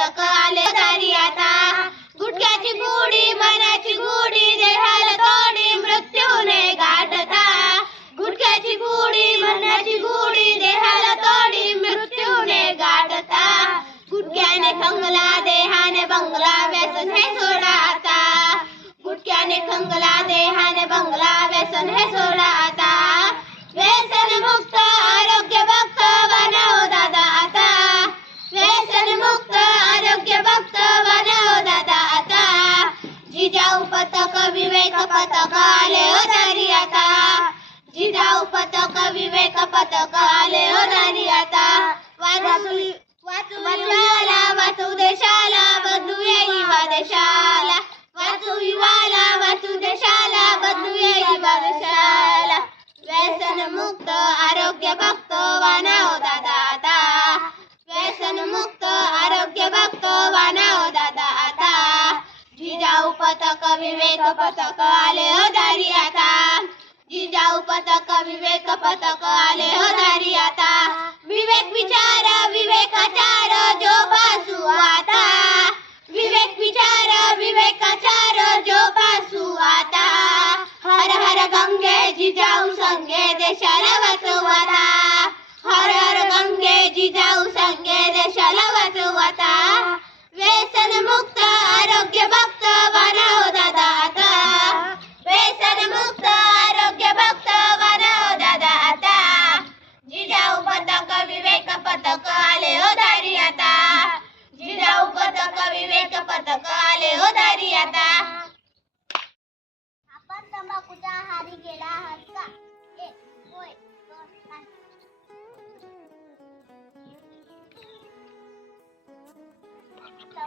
Coca-Cola. Jijau पथक विवेक पथक आले हो दारी आता जिजाऊ पथक विवेक पथक आले हो दारी आता वाचू वाचू देशाला बदलू युवा देशाला. वाचू युवाला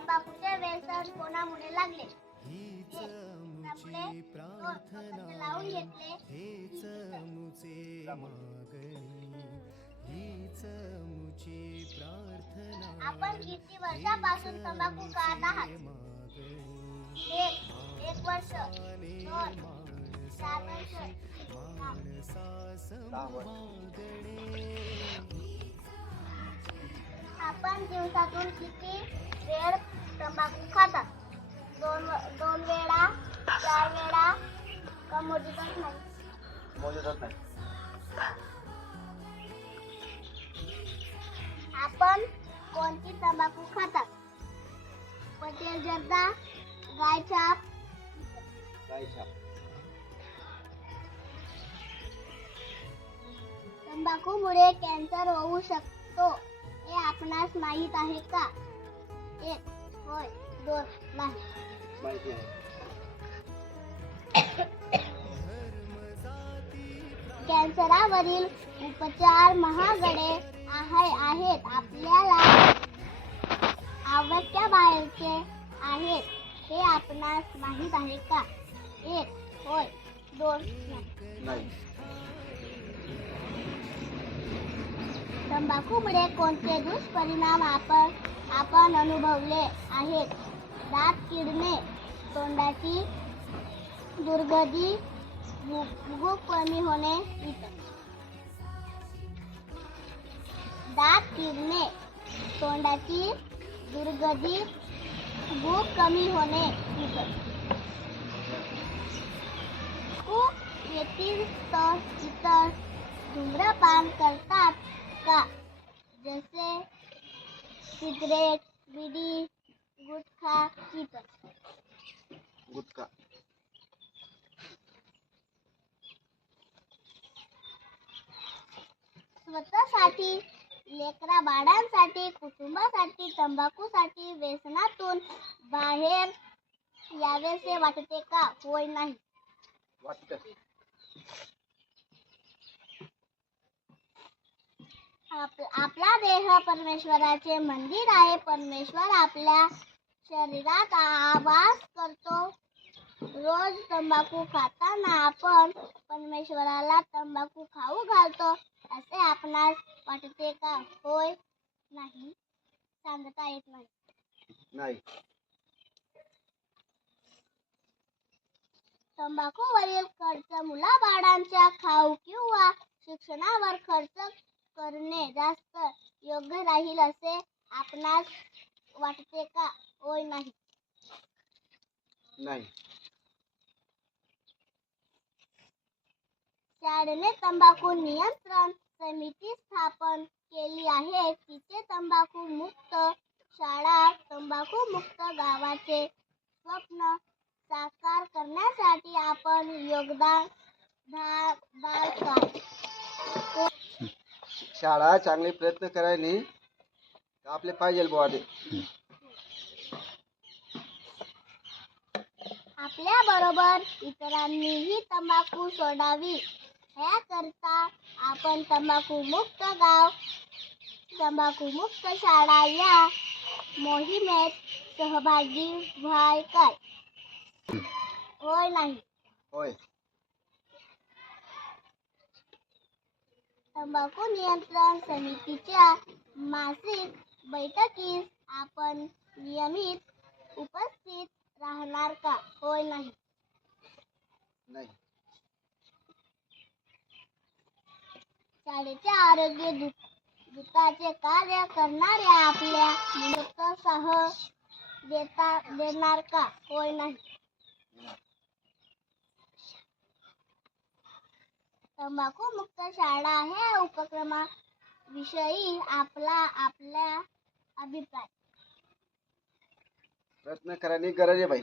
तंबाखूचे व्यसन कोणामुळे लागले? त्यामुळे स्वतःचे लावून घेतले. आपण किती वर्षापासून तंबाखू खात आहात? एक एक वर्ष दोन चार वर्ष. आपण दिवसातून किती वेळ तंबाखू खातात? दोन दोन वेळा चार वेळा का मोजतच नाही? मोजतच नाही. आपण कोणती तंबाखू खातात? पटेल जर्दा गाय छाप. तंबाखूमुळे कॅन्सर होऊ शकतो. हे आपणास माहीत आहे का? एक होय दोन नाही कॅन्सरावरील उपचार महागडे आहे आहेत. आपल्याला आवडत्या बाहेरचे आहेत. हे आपणास माहीत आहे का? एक होय दोन नाही नाही तंबाखूमुळे कोणते दुष्परिणाम आपण आपण अनुभवले आहेत? दात किडणे तोंडाची दुर्गधी भूक कमी होणे दात किडणे तोंडाची दुर्गधी भूक कमी होणे इतर. खूप व्यतिरिक्त इतर धूम्रपान करतात. का? जसे सिगरेट बिडी गुटखा इतर गुटखा। स्वतःसाठी लेकरा बाळांसाठी कुटुंबासाठी तंबाखूसाठी व्यसनातून बाहेर यावेसे वाटते का? होय नाही. वाटत. आपला देह परमेश्वराचे मंदिर आहे. परमेश्वर आपल्या शरीरात आवाज करतो. रोज तंबाखू खाताना आपण परमेश्वराला तंबाखू खाऊ घालतो. असे आपणास वाटते का? होय? नाही. सांगता येत नाही. नाही. तंबाखूवरील खर्च मुलाबाळांच्या खाऊ किंवा शिक्षणावर खर्च करणे जास्त योग्य राहील असे आपणास वाटते का? होय नाही. नाही. शाळेने तंबाखू नियंत्रण समिती स्थापन केली आहे. तिचे तंबाखू मुक्त शाळा तंबाखू मुक्त गावाचे स्वप्न साकार करण्यासाठी आपण योगदान शाळा चांगले प्रयत्न करायला आपले पाहिजे बुवा ते आपल्या बरोबर इतरांनीही तंबाखू सोडावी. करता आपण तंबाखू मुक्त गाव तंबाखू मुक्त शाळा या मोहिमेत सहभागी व्हाय काय होय नाही. होय. तंबाखू नियंत्रण समितीच्या मासिक बैठकीस आपण नियमित उपस्थित राहणार का? होय नाही. शाळेचे आरोग्य दूत दूताचे कार्य करणाऱ्या आपल्या प्रोत्साह देता देणार का? होय नाही. तंबाखू मुक्त शाळा ह्या उपक्रमाविषयी आपला आपल्या अभिप्राय. प्रयत्न करायला गरज आहे बाई.